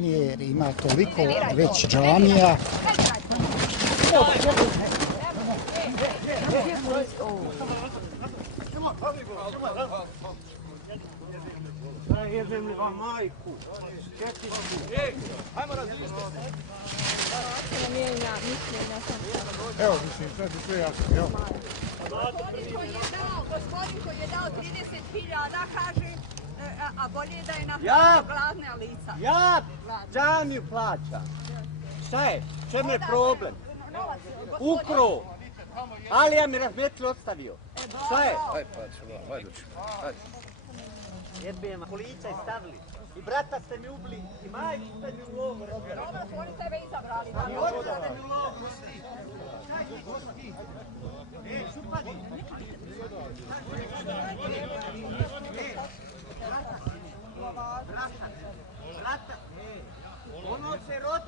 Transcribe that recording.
Jer ima toliko već džamija. Jebem li vam majku? Hajmo različiti. Evo, mislim, sad je sve jasno, evo. Gospodin koji je dao 30.000 kaže, a bolje da je na gladne lica. Ja džamiju plaćam. Šta je? Čemu je problem? Ukro. Ali ja mi razmetli ostavio. Šta je? Ajde, ajde, ajde. Jebem, policaj stavili. I brata ste mi ubili, i majku ste mi u lovu robili. Dobro, su oni tebe izabrali. I oči ste mi u lovu. Šupadi. Brata, ono se rodi.